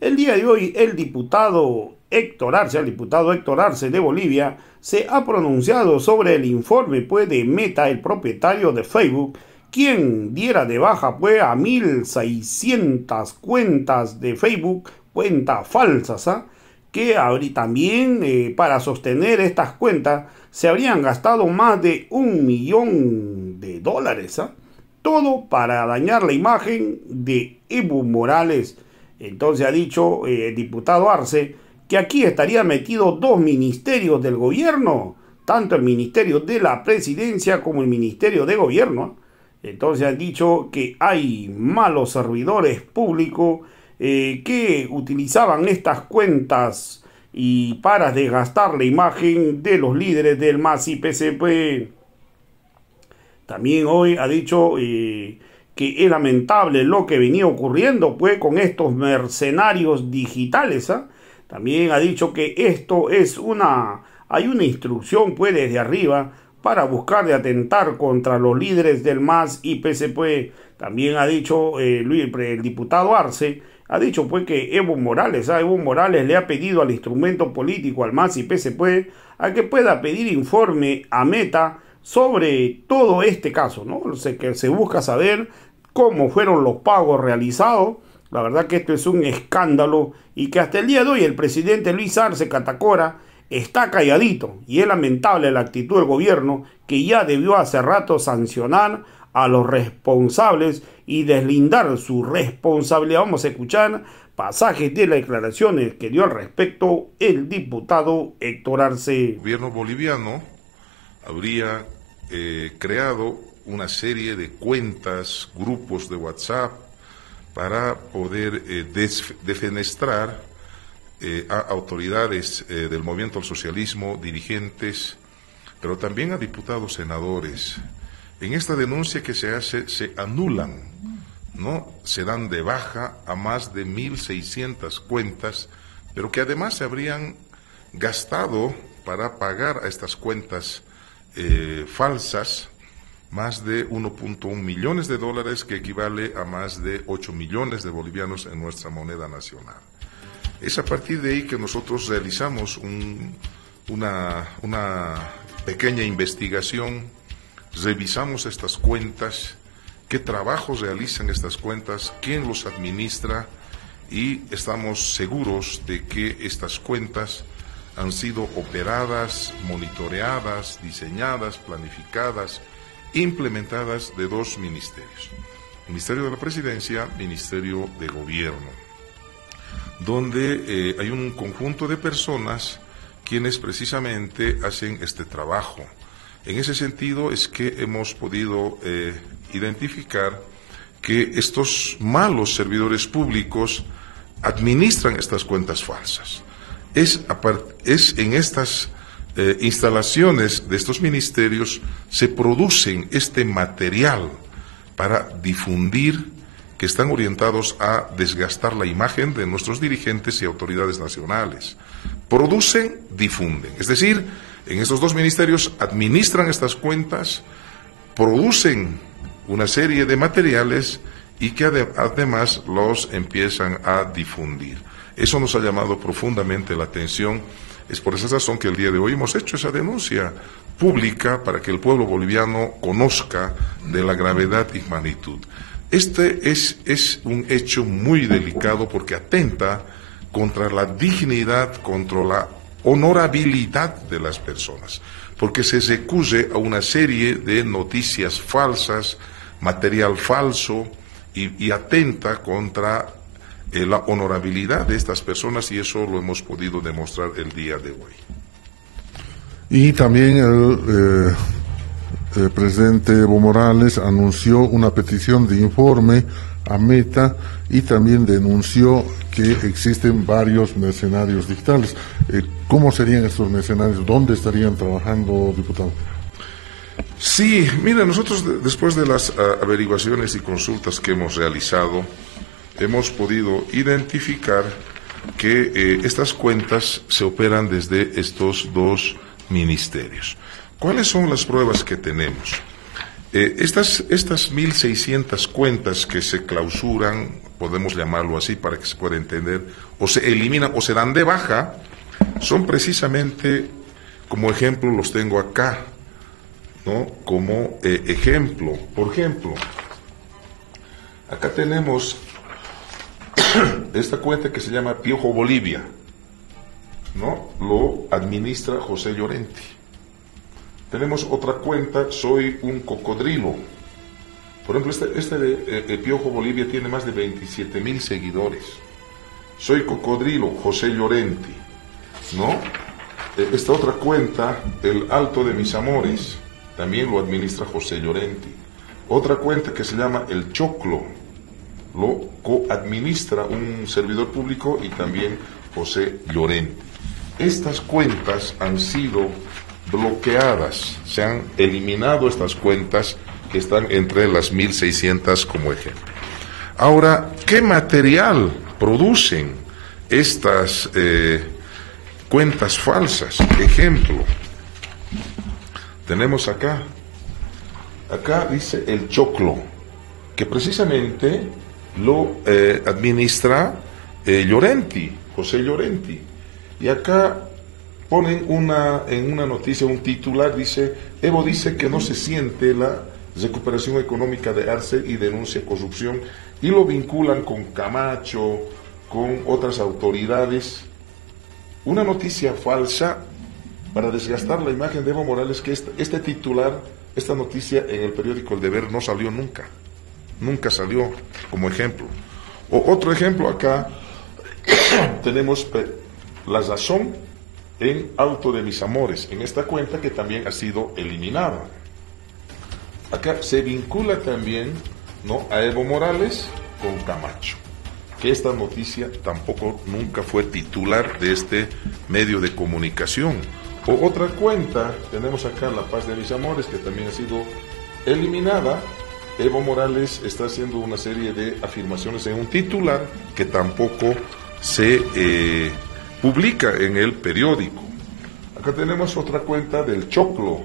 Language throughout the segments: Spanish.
El día de hoy, el diputado Héctor Arce de Bolivia, se ha pronunciado sobre el informe pues, de Meta, el propietario de Facebook, quien diera de baja pues, a 1.600 cuentas de Facebook, cuentas falsas, ¿ah? Que también para sostener estas cuentas se habrían gastado más de $1 millón, ¿ah? Todo para dañar la imagen de Evo Morales. Entonces ha dicho el diputado Arce que aquí estaría metido dos ministerios del gobierno, tanto el Ministerio de la Presidencia como el Ministerio de Gobierno. Entonces han dicho que hay malos servidores públicos que utilizaban estas cuentas y para desgastar la imagen de los líderes del MAS y PCP. También hoy ha dicho que es lamentable lo que venía ocurriendo pues con estos mercenarios digitales, ¿ah? También ha dicho que esto es hay una instrucción pues desde arriba para buscar de atentar contra los líderes del MAS y PCP. También ha dicho el diputado Arce, ha dicho pues que Evo Morales le ha pedido al instrumento político, al MAS y PCP, a que pueda pedir informe a Meta sobre todo este caso, ¿no? O sea, que se busca saber cómo fueron los pagos realizados. La verdad que esto es un escándalo y que hasta el día de hoy el presidente Luis Arce Catacora está calladito y es lamentable la actitud del gobierno que ya debió hace rato sancionar a los responsables y deslindar su responsabilidad. Vamos a escuchar pasajes de las declaraciones que dio al respecto el diputado Héctor Arce. El gobierno boliviano habría creado una serie de cuentas, grupos de WhatsApp para poder defenestrar a autoridades del movimiento al socialismo, dirigentes, pero también a diputados, senadores. En esta denuncia que se hace, se anulan, ¿no? Se dan de baja a más de 1.600 cuentas, pero que además se habrían gastado para pagar a estas cuentas falsas más de 1.1 millones de dólares, que equivale a más de 8 millones de bolivianos en nuestra moneda nacional. Es a partir de ahí que nosotros realizamos una pequeña investigación, revisamos estas cuentas, qué trabajos realizan estas cuentas, quién los administra, y estamos seguros de que estas cuentas han sido operadas, monitoreadas, diseñadas, planificadas, implementadas de dos ministerios: Ministerio de la Presidencia, Ministerio de Gobierno, donde hay un conjunto de personas quienes precisamente hacen este trabajo. En ese sentido es que hemos podido identificar que estos malos servidores públicos administran estas cuentas falsas. Es en estas instalaciones de estos ministerios se producen este material para difundir, que están orientados a desgastar la imagen de nuestros dirigentes y autoridades nacionales. Producen, difunden. Es decir, en estos dos ministerios administran estas cuentas, producen una serie de materiales y que además los empiezan a difundir. Eso nos ha llamado profundamente la atención. Es por esa razón que el día de hoy hemos hecho esa denuncia pública para que el pueblo boliviano conozca de la gravedad y magnitud. Este es un hecho muy delicado porque atenta contra la dignidad, contra la honorabilidad de las personas, porque se recurre a una serie de noticias falsas, material falso y atenta contra la honorabilidad de estas personas, y eso lo hemos podido demostrar el día de hoy. Y también el presidente Evo Morales anunció una petición de informe a Meta y también denunció que existen varios mercenarios digitales. ¿Cómo serían estos mercenarios? ¿Dónde estarían trabajando, diputado? Sí, mira, nosotros después de las averiguaciones y consultas que hemos realizado, hemos podido identificar que estas cuentas se operan desde estos dos ministerios. ¿Cuáles son las pruebas que tenemos? Estas 1.600 cuentas que se clausuran, podemos llamarlo así para que se pueda entender, o se eliminan o se dan de baja, son precisamente, como ejemplo, los tengo acá, ¿no? Como ejemplo. Por ejemplo, acá tenemos esta cuenta que se llama Piojo Bolivia, ¿no? Lo administra José Llorenti. Tenemos otra cuenta, Soy un Cocodrilo. Por ejemplo, este de Piojo Bolivia tiene más de 27.000 seguidores. Soy Cocodrilo, José Llorenti, ¿no? Esta otra cuenta, El Alto de Mis Amores, también lo administra José Llorenti. Otra cuenta que se llama El Choclo, lo coadministra un servidor público y también José Llorenti. Estas cuentas han sido bloqueadas, se han eliminado estas cuentas que están entre las 1.600 como ejemplo. Ahora, ¿qué material producen estas cuentas falsas? Ejemplo, tenemos acá dice El Choclo, que precisamente lo administra Llorenti, José Llorenti. Y acá ponen en una noticia, un titular, dice, Evo dice que no se siente la recuperación económica de Arce y denuncia corrupción, y lo vinculan con Camacho, con otras autoridades. Una noticia falsa para desgastar la imagen de Evo Morales, que este titular, esta noticia en el periódico El Deber no salió nunca salió como ejemplo. O otro ejemplo acá, tenemos La Razón en Alto de Mis Amores, en esta cuenta que también ha sido eliminada. Acá se vincula también, ¿no?, a Evo Morales con Camacho, que esta noticia tampoco nunca fue titular de este medio de comunicación. O otra cuenta, tenemos acá La Paz de Mis Amores, que también ha sido eliminada. Evo Morales está haciendo una serie de afirmaciones en un titular que tampoco se publica en el periódico. Acá tenemos otra cuenta del Choclo,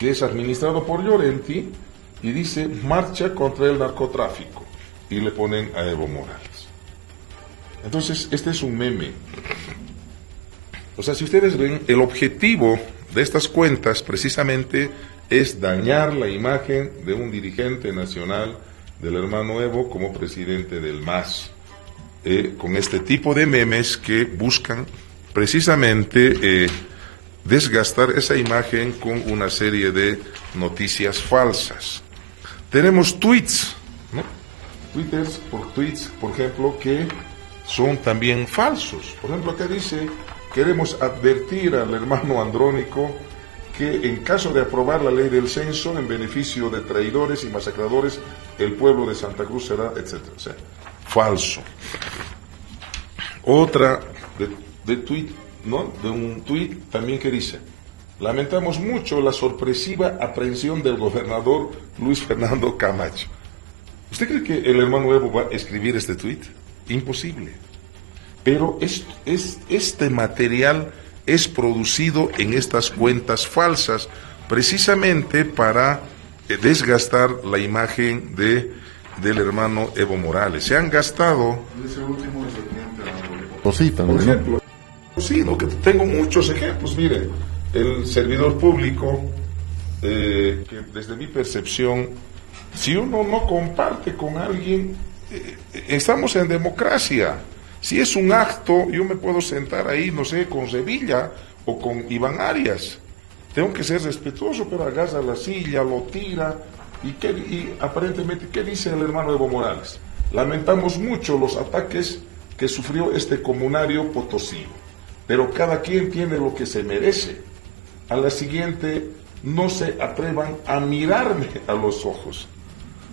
que es administrado por Llorenti, y dice Marcha contra el narcotráfico, y le ponen a Evo Morales. Entonces, este es un meme. O sea, si ustedes ven, el objetivo de estas cuentas precisamente es dañar la imagen de un dirigente nacional, del hermano Evo, como presidente del MAS, con este tipo de memes que buscan precisamente desgastar esa imagen con una serie de noticias falsas. Tenemos tweets, ¿no? Tweets, por ejemplo, que son también falsos. Por ejemplo, acá dice, queremos advertir al hermano Andrónico que en caso de aprobar la ley del censo en beneficio de traidores y masacradores, el pueblo de Santa Cruz será, etcétera. O sea, falso. Otra de tweet, ¿no?, de un tuit también que dice, lamentamos mucho la sorpresiva aprehensión del gobernador Luis Fernando Camacho. ¿Usted cree que el hermano Evo va a escribir este tuit? Imposible. Pero este material es producido en estas cuentas falsas precisamente para desgastar la imagen del hermano Evo Morales. Se han gastado... Por ejemplo, sí, no, que tengo muchos ejemplos. Mire, el servidor público, que desde mi percepción, si uno no comparte con alguien, estamos en democracia. Si es un acto, yo me puedo sentar ahí, no sé, con Sevilla o con Iván Arias. Tengo que ser respetuoso, pero agarra la silla, lo tira. Y aparentemente, ¿qué dice el hermano Evo Morales? Lamentamos mucho los ataques que sufrió este comunario potosino, pero cada quien tiene lo que se merece. A la siguiente, no se atrevan a mirarme a los ojos.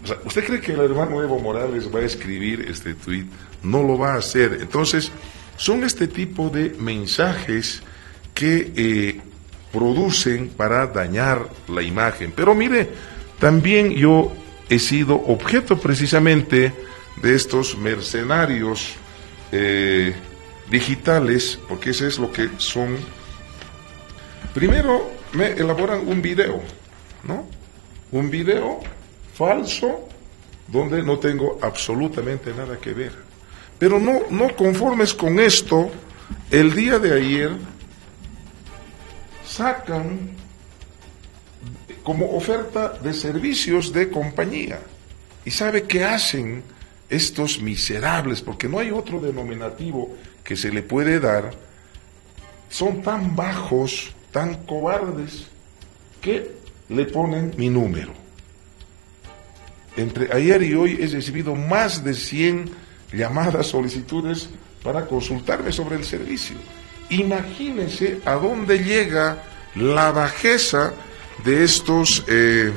O sea, ¿usted cree que el hermano Evo Morales va a escribir este tuit? No lo va a hacer. Entonces, son este tipo de mensajes que producen para dañar la imagen. Pero mire, también yo he sido objeto precisamente de estos mercenarios digitales, porque eso es lo que son. Primero me elaboran un video ¿no? Un video falso donde no tengo absolutamente nada que ver. Pero no conformes con esto, el día de ayer sacan como oferta de servicios de compañía. ¿Y sabe qué hacen estos miserables? Porque no hay otro denominativo que se le puede dar. Son tan bajos, tan cobardes, que le ponen mi número. Entre ayer y hoy he recibido más de 100 llamadas, solicitudes para consultarme sobre el servicio. Imagínense a dónde llega la bajeza de estos, que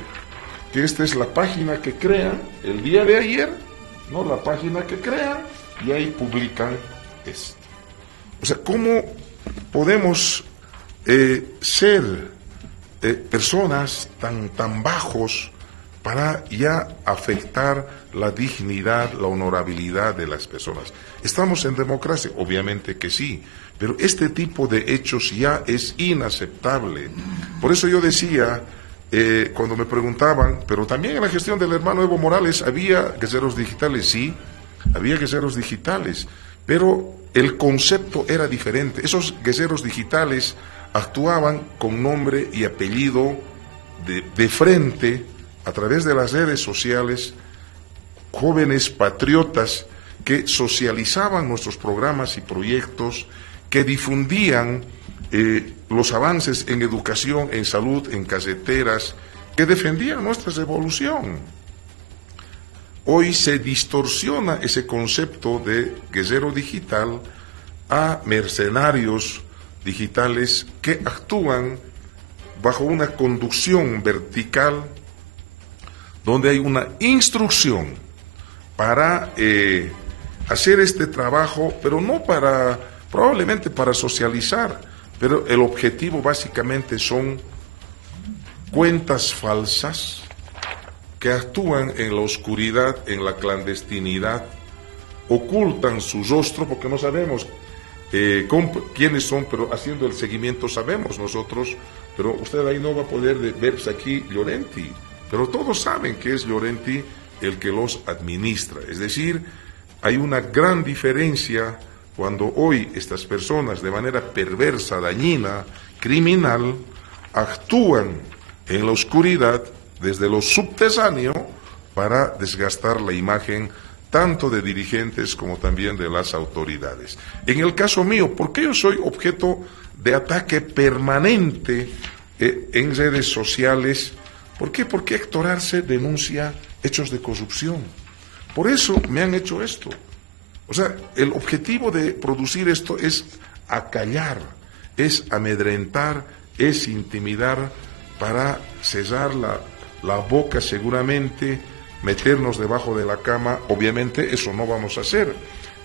esta es la página que crean el día de ayer, ¿no? La página que crean y ahí publican esto. O sea, ¿cómo podemos ser personas tan bajos para ya afectar la dignidad, la honorabilidad de las personas? ¿Estamos en democracia? Obviamente que sí, pero este tipo de hechos ya es inaceptable. Por eso yo decía, cuando me preguntaban, pero también en la gestión del hermano Evo Morales había guerreros digitales, sí, había guerreros digitales, pero el concepto era diferente. Esos guerreros digitales actuaban con nombre y apellido de frente, a través de las redes sociales, jóvenes patriotas que socializaban nuestros programas y proyectos, que difundían los avances en educación, en salud, en carreteras, que defendían nuestra revolución. Hoy se distorsiona ese concepto de guerrero digital a mercenarios digitales que actúan bajo una conducción vertical, donde hay una instrucción para hacer este trabajo, pero no para, probablemente para socializar, pero el objetivo básicamente son cuentas falsas que actúan en la oscuridad, en la clandestinidad, ocultan su rostro porque no sabemos quiénes son, pero haciendo el seguimiento sabemos nosotros, pero usted ahí no va a poder verse aquí Llorenti, pero todos saben que es Llorenti el que los administra. Es decir, hay una gran diferencia cuando hoy estas personas de manera perversa, dañina, criminal, actúan en la oscuridad desde lo subterráneo para desgastar la imagen tanto de dirigentes como también de las autoridades. En el caso mío, ¿por qué yo soy objeto de ataque permanente en redes sociales? ¿Por qué? Porque Héctor Arce denuncia hechos de corrupción. Por eso me han hecho esto. O sea, el objetivo de producir esto es acallar, es amedrentar, es intimidar para cerrar la boca seguramente, meternos debajo de la cama. Obviamente eso no vamos a hacer.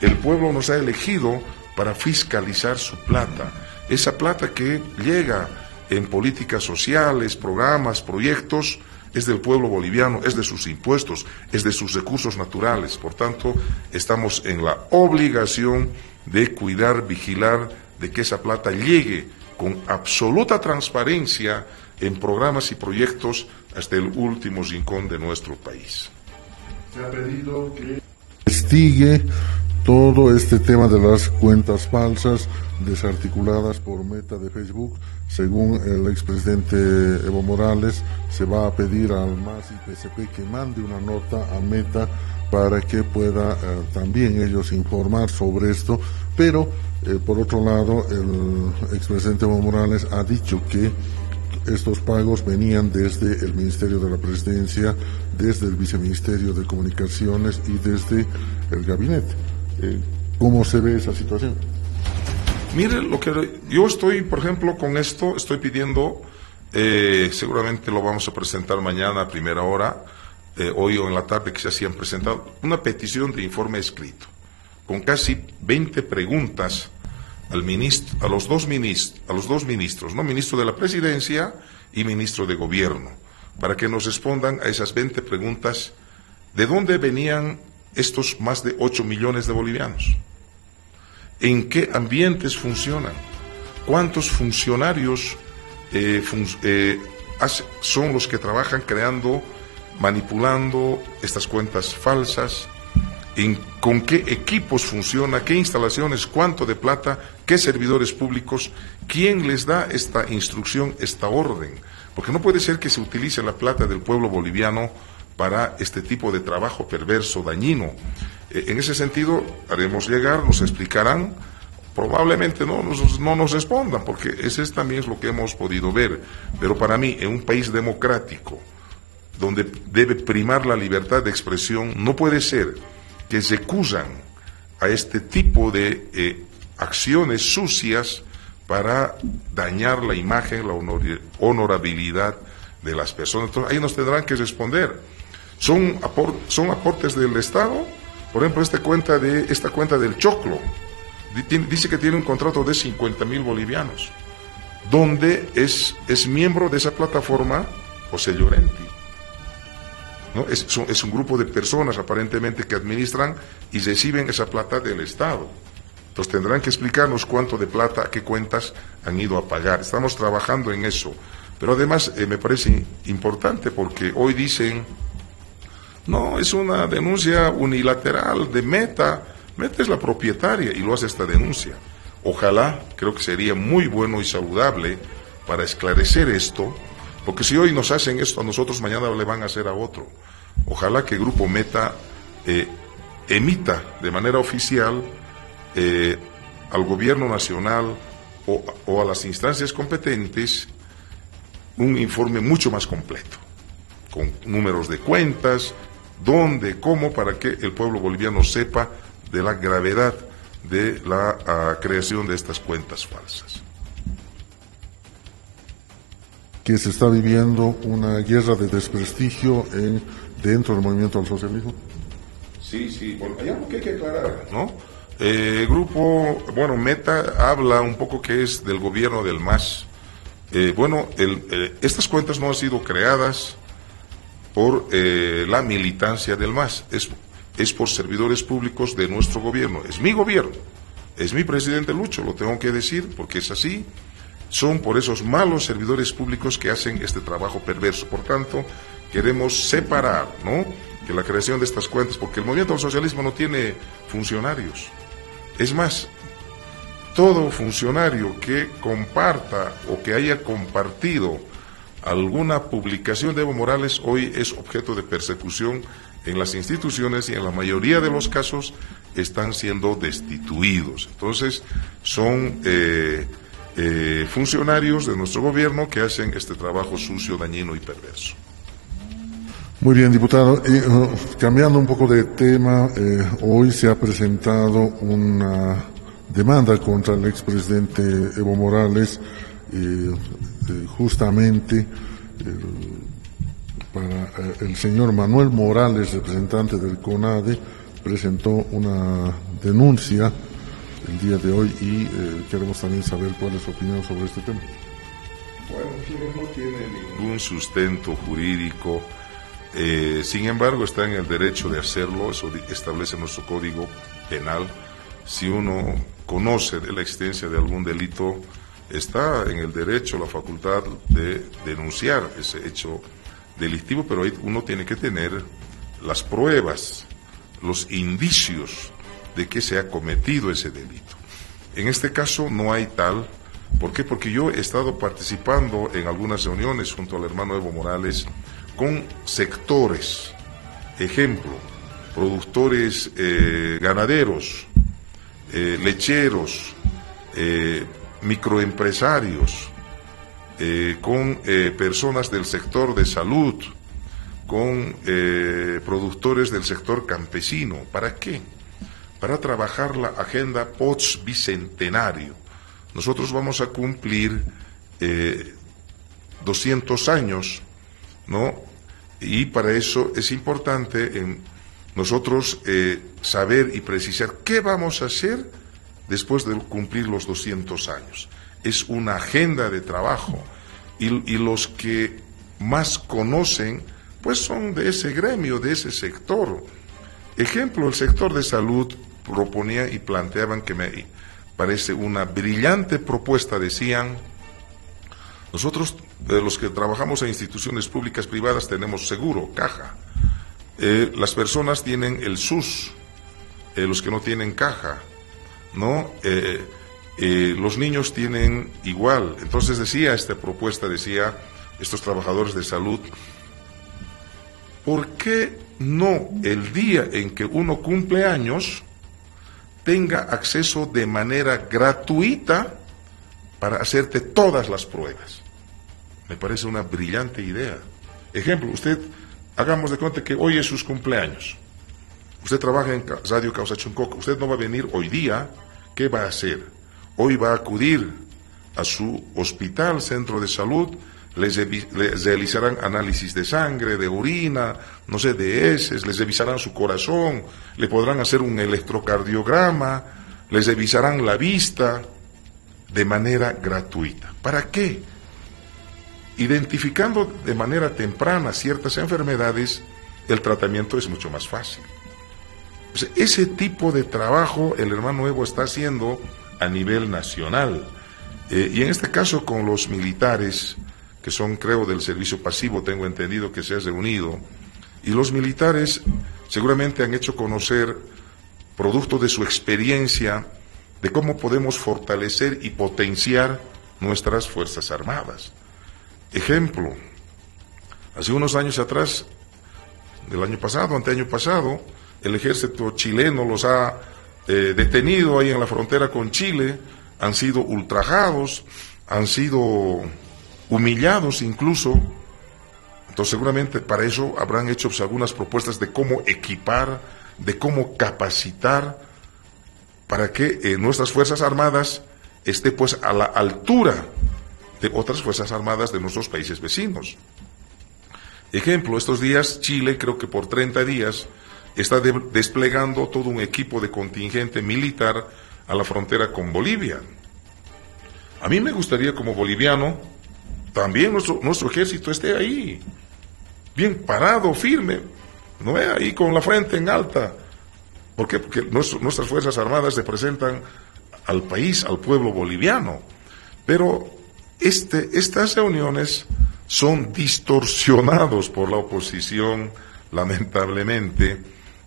El pueblo nos ha elegido para fiscalizar su plata. Esa plata que llega en políticas sociales, programas, proyectos, es del pueblo boliviano, es de sus impuestos, es de sus recursos naturales. Por tanto, estamos en la obligación de cuidar, vigilar, de que esa plata llegue con absoluta transparencia en programas y proyectos hasta el último rincón de nuestro país. Se ha pedido que investigue todo este tema de las cuentas falsas desarticuladas por Meta de Facebook. Según el expresidente Evo Morales, se va a pedir al MAS y PSP que mande una nota a Meta para que pueda también ellos informar sobre esto. Pero, por otro lado, el expresidente Evo Morales ha dicho que estos pagos venían desde el Ministerio de la Presidencia, desde el Viceministerio de Comunicaciones y desde el gabinete. ¿Cómo se ve esa situación? Mire, lo que yo estoy, por ejemplo, con esto, estoy pidiendo, seguramente lo vamos a presentar mañana a primera hora, hoy o en la tarde que se hacían presentado, una petición de informe escrito, con casi 20 preguntas al ministro, a los dos ministros, ¿no? Ministro de la Presidencia y Ministro de Gobierno, para que nos respondan a esas 20 preguntas. ¿De dónde venían estos más de 8 millones de bolivianos? ¿En qué ambientes funcionan? ¿Cuántos funcionarios son los que trabajan creando, manipulando estas cuentas falsas, con qué equipos funciona, qué instalaciones, cuánto de plata, qué servidores públicos, quién les da esta instrucción, esta orden. Porque no puede ser que se utilice la plata del pueblo boliviano para este tipo de trabajo perverso, dañino. En ese sentido, haremos llegar, nos explicarán, probablemente no nos respondan, porque ese también es lo que hemos podido ver. Pero para mí, en un país democrático, donde debe primar la libertad de expresión, no puede ser que se acusan a este tipo de acciones sucias para dañar la imagen, la honorabilidad de las personas. Entonces, ahí nos tendrán que responder. ¿Son aportes del Estado? Por ejemplo, esta cuenta del Choclo dice que tiene un contrato de 50.000 bolivianos, donde es miembro de esa plataforma José Llorenti, ¿no? Es un grupo de personas aparentemente que administran y reciben esa plata del Estado. Entonces tendrán que explicarnos cuánto de plata, qué cuentas han ido a pagar. Estamos trabajando en eso. Pero además me parece importante porque hoy dicen, no, es una denuncia unilateral de Meta. Meta es la propietaria y lo hace esta denuncia. Ojalá, creo que sería muy bueno y saludable para esclarecer esto, porque si hoy nos hacen esto a nosotros, mañana le van a hacer a otro. Ojalá que el Grupo Meta emita de manera oficial al gobierno nacional o a las instancias competentes un informe mucho más completo, con números de cuentas, dónde, cómo, para que el pueblo boliviano sepa de la gravedad de la creación de estas cuentas falsas. Que se está viviendo una guerra de desprestigio dentro del movimiento al socialismo. Sí, bueno, hay algo que hay que aclarar, ¿no? Grupo, Meta habla un poco que es del gobierno del MAS. Estas cuentas no han sido creadas por la militancia del MAS, es por servidores públicos de nuestro gobierno. Es mi gobierno, es mi presidente Lucho, lo tengo que decir porque es así. Son por esos malos servidores públicos que hacen este trabajo perverso. Por tanto, queremos separar, ¿no?, que la creación de estas cuentas, porque el movimiento del socialismo no tiene funcionarios. Es más, todo funcionario que comparta o que haya compartido alguna publicación de Evo Morales hoy es objeto de persecución en las instituciones y en la mayoría de los casos están siendo destituidos. Entonces, son funcionarios de nuestro gobierno que hacen este trabajo sucio, dañino y perverso. Muy bien, diputado. Cambiando un poco de tema, hoy se ha presentado una demanda contra el expresidente Evo Morales, justamente para el señor Manuel Morales, representante del CONADE, presentó una denuncia el día de hoy y queremos también saber cuál es su opinión sobre este tema. Bueno, no tiene ningún sustento jurídico. Sin embargo, está en el derecho de hacerlo, eso establece nuestro Código Penal. Si uno conoce de la existencia de algún delito, está en el derecho, la facultad de denunciar ese hecho delictivo, pero ahí uno tiene que tener las pruebas, los indicios de que se ha cometido ese delito. En este caso no hay tal. ¿Por qué? Porque yo he estado participando en algunas reuniones junto al hermano Evo Morales con sectores, ejemplo, productores ganaderos, lecheros, microempresarios, con personas del sector de salud, con productores del sector campesino. ¿Para qué? Para trabajar la agenda post-bicentenario. Nosotros vamos a cumplir 200 años, ¿no? Y para eso es importante nosotros saber y precisar qué vamos a hacer después de cumplir los 200 años. Es una agenda de trabajo y los que más conocen pues son de ese gremio, de ese sector. Ejemplo, el sector de salud proponía y planteaban, que me parece una brillante propuesta, decían, Nosotros, los que trabajamos en instituciones públicas privadas, tenemos seguro, caja. Las personas tienen el SUS, los que no tienen caja, ¿no? Los niños tienen igual. Entonces decía esta propuesta, decía estos trabajadores de salud, ¿por qué no el día en que uno cumple años tenga acceso de manera gratuita para hacerte todas las pruebas? Me parece una brillante idea. Ejemplo, usted, hagamos de cuenta que hoy es sus cumpleaños. Usted trabaja en Radio Causa Chuncoca, usted no va a venir hoy día, ¿qué va a hacer? Hoy va a acudir a su hospital, centro de salud, les realizarán análisis de sangre, de orina, no sé, de heces, les revisarán su corazón, le podrán hacer un electrocardiograma, les revisarán la vista de manera gratuita. ¿Para qué? Identificando de manera temprana ciertas enfermedades, el tratamiento es mucho más fácil. O sea, ese tipo de trabajo el hermano Evo está haciendo a nivel nacional. Y en este caso con los militares, que son, creo, del servicio pasivo, tengo entendido que se ha reunido, y los militares seguramente han hecho conocer, producto de su experiencia, de cómo podemos fortalecer y potenciar nuestras Fuerzas Armadas. Ejemplo, hace unos años atrás, del año pasado, anteaño pasado, el ejército chileno los ha detenido ahí en la frontera con Chile, han sido ultrajados, han sido humillados incluso. Entonces seguramente para eso habrán hecho algunas propuestas de cómo equipar, de cómo capacitar, para que nuestras Fuerzas Armadas esté pues a la altura de otras Fuerzas Armadas de nuestros países vecinos. Ejemplo, estos días Chile, creo que por 30 días, está desplegando todo un equipo de contingente militar a la frontera con Bolivia. A mí me gustaría, como boliviano, también nuestro ejército esté ahí, bien parado, firme, no es ahí con la frente en alta. ¿Por qué? Porque nuestras Fuerzas Armadas representan al país, al pueblo boliviano. Pero estas reuniones son distorsionados por la oposición, lamentablemente,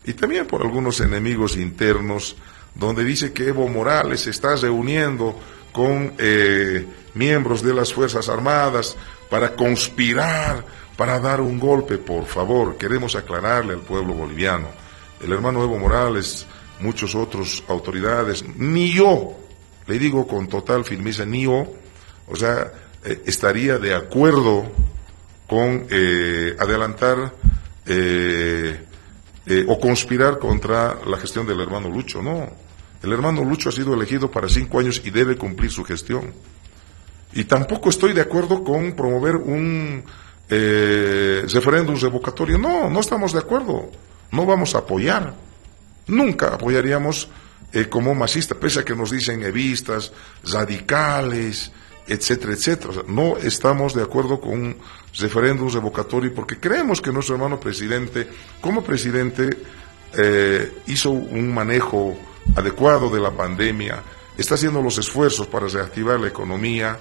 y también por algunos enemigos internos, donde dice que Evo Morales se está reuniendo con miembros de las Fuerzas Armadas para conspirar, para dar un golpe. Por favor, queremos aclararle al pueblo boliviano, el hermano Evo Morales, muchos otros autoridades, ni yo, le digo con total firmeza, ni yo, o sea, estaría de acuerdo con adelantar o conspirar contra la gestión del hermano Lucho. No, el hermano Lucho ha sido elegido para 5 años y debe cumplir su gestión. Y tampoco estoy de acuerdo con promover un referéndum revocatorio. No, no estamos de acuerdo. No vamos a apoyar. Nunca apoyaríamos como masistas, pese a que nos dicen evistas, radicales, etcétera, etcétera. O sea, no estamos de acuerdo con un referéndum revocatorio porque creemos que nuestro hermano presidente, como presidente, hizo un manejo adecuado de la pandemia, está haciendo los esfuerzos para reactivar la economía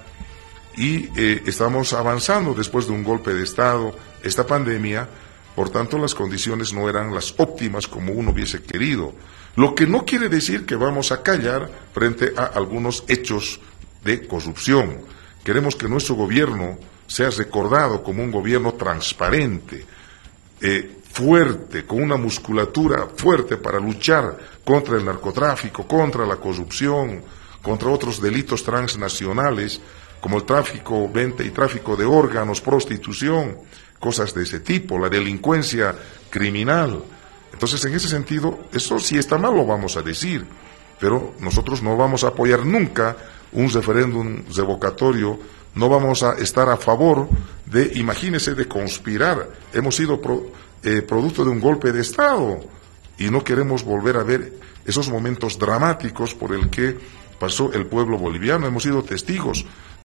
y estamos avanzando después de un golpe de Estado, esta pandemia. Por tanto, las condiciones no eran las óptimas como uno hubiese querido. Lo que no quiere decir que vamos a callar frente a algunos hechos de corrupción. Queremos que nuestro gobierno sea recordado como un gobierno transparente, fuerte, con una musculatura fuerte para luchar contra el narcotráfico, contra la corrupción, contra otros delitos transnacionales, como el tráfico, venta y tráfico de órganos, prostitución, cosas de ese tipo, la delincuencia criminal. Entonces, en ese sentido, eso si está mal lo vamos a decir, pero nosotros no vamos a apoyar nunca un referéndum revocatorio, no vamos a estar a favor de, imagínese, de conspirar. Hemos sido producto de un golpe de Estado y no queremos volver a ver esos momentos dramáticos por el que pasó el pueblo boliviano. Hemos sido testigos